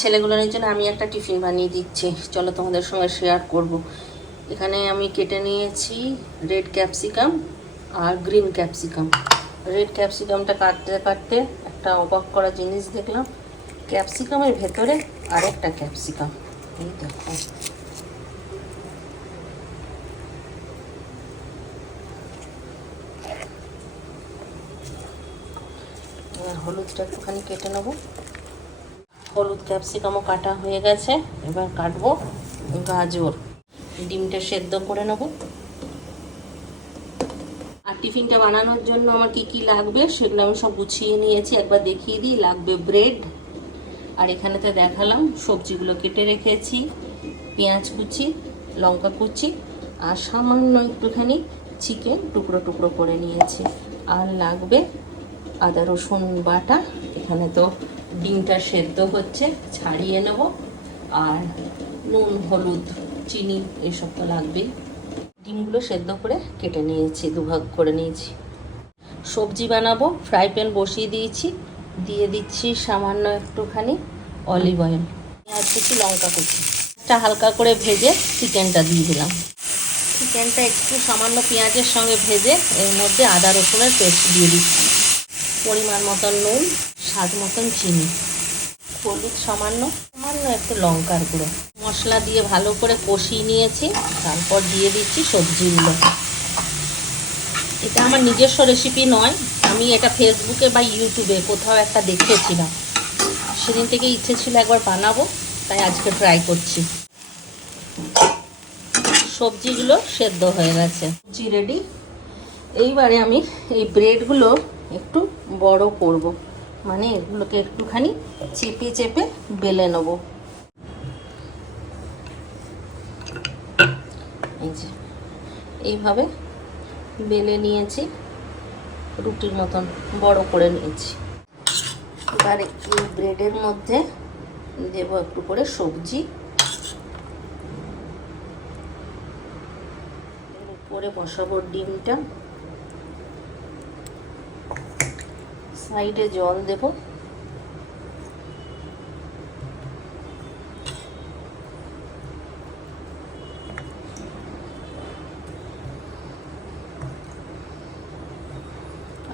ছেলেগুলোর জন্য আমি একটা টিফিন বানিয়ে দিচ্ছি, চলো তোমাদের সঙ্গে শেয়ার করব। এখানে আমি কেটে নিয়েছি রেড ক্যাপসিকাম আর গ্রিন ক্যাপসিকাম। রেড ক্যাপসিকামটা কাটতে কাটতে একটা অবাক করা জিনিস দেখলাম, ক্যাপসিকামের ভেতরে আরেকটা ক্যাপসিকাম। এই দেখো, হলুদটা একটুখানি কেটে নেবো। হলুদ ক্যাপসিকামও কাটা হয়ে গেছে, এবার কাটবো গাজর। ডিমটা সেদ্ধ করে নেব। আর টিফিনটা বানানোর জন্য আমার কি কি লাগবে সেগুলো আমি সব গুছিয়ে নিয়েছি, একবার দেখিয়ে দিই। লাগবে ব্রেড, আর এখানেতে দেখালাম সবজিগুলো কেটে রেখেছি, পেঁয়াজ কুচি, লঙ্কা কুচি, আর সামান্য একটুখানি চিকেন টুকরো টুকরো করে নিয়েছি। আর লাগবে আদা রসুন বাটা। এখানে তো ডিমটা সেদ্ধ হচ্ছে, ছাড়িয়ে নেব। আর নুন, হলুদ, চিনি এসব তো লাগবেই। ডিমগুলো সেদ্ধ করে কেটে নিয়েছি, দুভাগ করে নিয়েছি। সবজি বানাবো, ফ্রাই প্যান বসিয়ে দিয়েছি, দিয়ে দিচ্ছি সামান্য একটুখানি অলিভ অয়েল, পেঁয়াজ কুচি, লঙ্কা কুচি। এটা হালকা করে ভেজে চিকেনটা দিয়ে দিলাম। চিকেনটা একটু সামান্য পেঁয়াজের সঙ্গে ভেজে এর মধ্যে আদা রসুনের পেস্ট দিয়ে দিচ্ছি। পরিমাণ মতন নুন, স্বাদ মতন চিনি, হলুদ সামান্য, সামান্য একটু লঙ্কার গুঁড়ো। মশলা দিয়ে ভালো করে কষিয়ে নিয়েছি, তারপর দিয়ে দিচ্ছি সবজিগুলো। এটা আমার নিজস্ব রেসিপি নয়, আমি এটা ফেসবুকে বা ইউটিউবে কোথাও একটা দেখেছিলাম। সেদিন থেকে ইচ্ছে ছিল একবার বানাবো, তাই আজকে ট্রাই করছি। সবজিগুলো সেদ্ধ হয়ে গেছে, সবজি রেডি। এইবারে আমি এই ব্রেডগুলো একটু বড় করব, মানে এগুলোকে একটুখানি চেপে চেপে বেলে নেব। এই যে এইভাবে বেলে নিয়েছি, রুটির মতন বড় করে নিয়েছি। এবার এই ব্রেডের মধ্যে দেবো একটু করে সবজি, উপরে বসাবো ডিমটা, সাইডে জল দেব।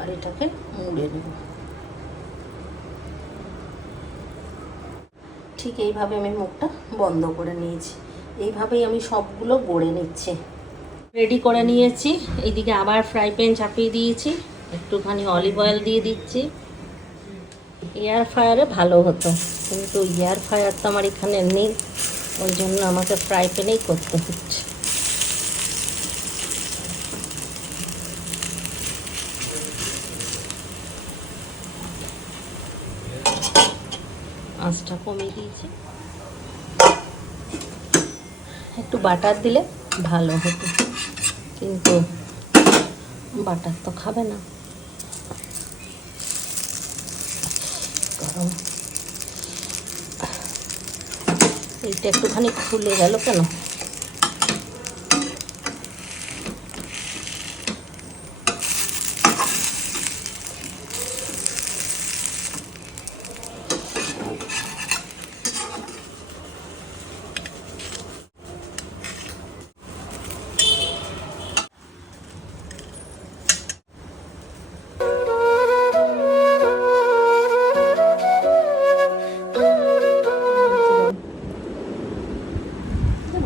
আর এটাকে মুড়ে নেব। ঠিক এইভাবে আমি মুখটা বন্ধ করে নিয়েছি। এইভাবেই আমি সবগুলো গড়ে নিচ্ছি। রেডি করে নিয়েছি। এইদিকে আবার ফ্রাই প্যান চাপিয়ে দিয়েছি, একটুখানি অলিভ অয়েল দিয়ে দিচ্ছি। এয়ার ফ্রায়ারে ভালো হতো, কিন্তু এয়ার ফ্রায়ার তো আমার এখানে নেই, ওই জন্য আমাকে ফ্রাই প্যানেই করতে হচ্ছে। আঁচটা কমিয়ে দিয়েছি। একটু বাটার দিলে ভালো হতো, কিন্তু বাটার তো খাবে না, গরম। এইটা একটুখানি খুলে গেল কেন?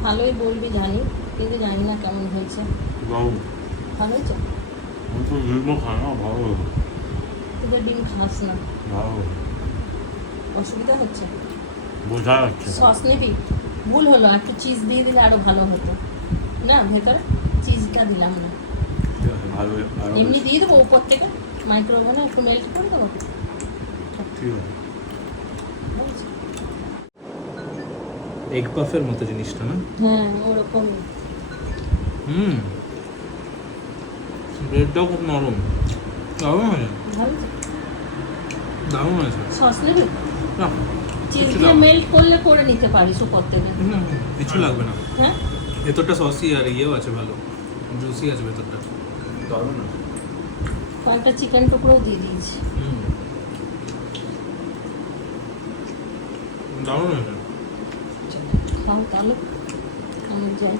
ভালোই বলবি জানি, কিন্তু জানি না কেমন হয়েছে। ভালো হয়েছে? তোদের ডিম খাস না, অসুবিধা হচ্ছে? সস নিবি? ভুল হলো, একটু চিজ দিয়ে দিলে আরো ভালো হতো না। ভেতরে চিজটা দিলাম না, এমনি দিয়ে দেবো উপর থেকে, মাইক্রোওভেনে একটু মেল্ট করে দেবো। এগ পাফের মতো জিনিসটা না? হ্যাঁ ওরকমই। ব্রেডটাও খুব নরম, দারুণ হয়েছে। দারুণ হয়েছে। সস নেবে? না, চিজ দিয়ে মেল্ট করলে করে নিতে পারিস উপর থেকে। কিছু লাগবে না। হ্যাঁ, ভেতরটা সসি আর ইয়েও আছে, ভালো জুসি আছে ভেতরটা, দারুণ না? কয়েকটা চিকেন টুকরো দিয়ে দিয়েছি। দারুণ হয়েছে। চলো, খাও তাহলে, আমার যাই।